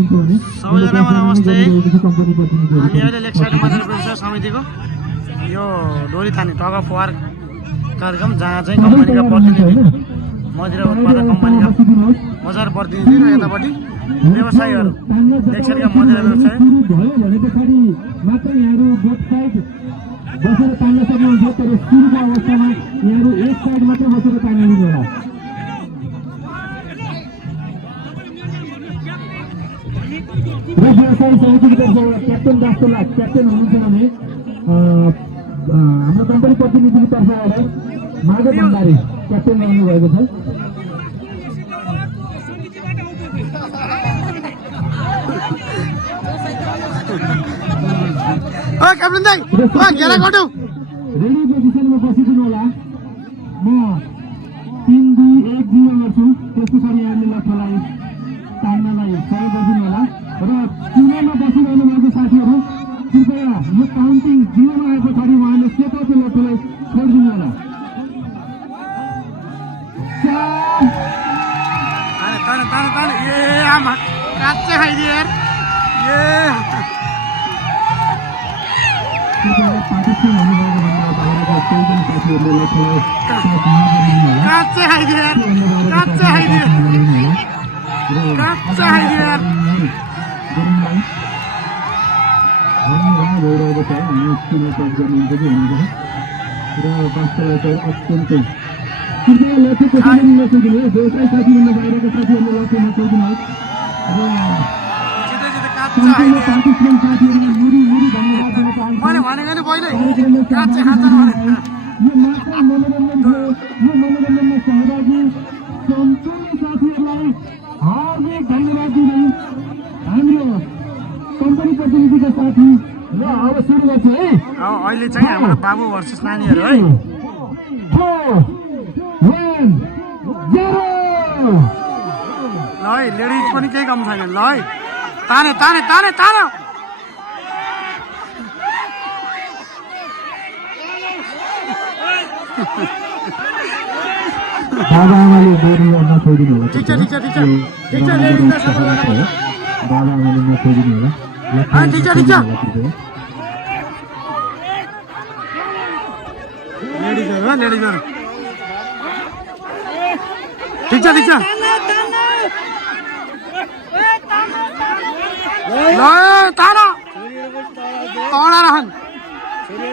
सबैजनामा नमस्ते। हामी अहिले लेक साइड मजदुर व्यवसाय समितिको यो डोरी थानी टग अफ वार कार्यक्रम जहाँ चाहिँ कम्पनीका प्रतिनिधि मदिरा उत्पादक कम्पनीका बजार प्रतिनिधि र यतापट्टि व्यवसायीहरू लेक साइडका मदिरा व्यवसाय बसेर तान्न सक्नुहुन्छ तर सुरुको अवस्थामा यहाँहरू एक साइड मात्रै बसेर तान्न लिनुहोला। र व्यवसायी समितिको तर्फबाट क्याप्टेन राष्ट्रलाल क्याप्टेन हुनुहुन्छ भने हाम्रो कम्पनी प्रतिनिधिको तर्फबाट माधव भण्डारी क्याप्टेन रहनु भएको छ। क्याप्टेन दाइ घेरा गटौ रेडी पोजिसनमा बसिदिनु होला। म 3 2 1 0 गर्छु, त्यस पछाडि यहाँले लक्ष्यलाई तान्नलाई सहयोग गरिदिनु होला। र चिनामा बसिरहनु भएको साथीहरू कृपया यो काउन्टिङ 0 मा आए पछाडि उहाँले सेतो लक्ष्यलाई छोडिदिनु होला। तान ए आमा काच्चे खाइदिए यार ए काच्चे खाइदिए यार काच्चे खाइदिए काच्चे खाइदिए यार मैले भनेको नि पहिले काच्चे खान्छ यो मात्र मनोरञ्जनमा सहभागी सम्पूर्ण साथीहरूलाई हार्दिक धन्यवाद दिँदै हाम्रो कम्पनी प्रतिनिधिका साथी र अब सुरु गर्छु है। अहिले चाहिँ हाम्रो बाबु भर्सेस नानीहरू है। 4 1 0 ल है लेडिज पनि केही कम छैन। ल है ताने ताने ताने तान बाबाआमाले डोरी नछोडिदिनु होला। ठिक छ ठिक छ ठिक छ ठिक छ लेडिजलाई सपोर्ट गर्नुपर्छ। बाबाआमाले नछोडिदिनु होला। ठिक छ ठिक छ लेडिजहरू हो लेडिजहरू ठिक छ ठिक छ। ल तान तडा रहन्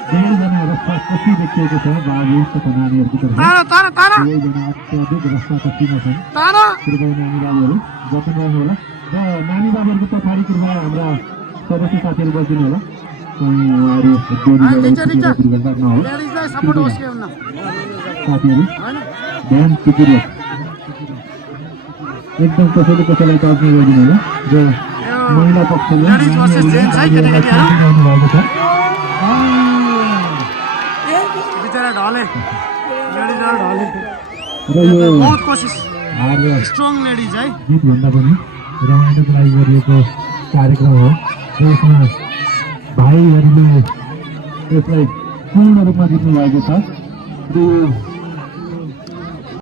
धेरैजनाहरू स्पष्टै देखिएको छ बाबु तथा नानीहरूको तर्फ तान तान तान धेरैजना अत्याधिक रस्ताकट्टीमा छन्। तान कृपया नानी बाबुहरू बस्नु होला र नानी बाबुहरूको पछाडि कृपया हाम्रा सदस्य साथीहरू बसिदिनु होला। उहाँहरू दुर्घटना नहोस्। लेडिजलाई सपोर्ट होस् के हुन्न साथीहरू हैन ध्यान टुकिदियोस्, एकदम कसैले कसैलाई टच्ने गरिदिनु होला। र महिला पक्षले लेडिज भर्सेस जेन्ट्स है केटाकेटीहरू भएको छ। बिचरा ढले लेडिजहरू ढले र यो बहुत कोसिस हार स्ट्रङ लेडिज है। जितभन्दा पनि रमाइलोको लागि गरिएको कार्यक्रम हो जसमा भाइहरूले यसलाई पूर्ण रूपमा जित्नु भएको छ। र यो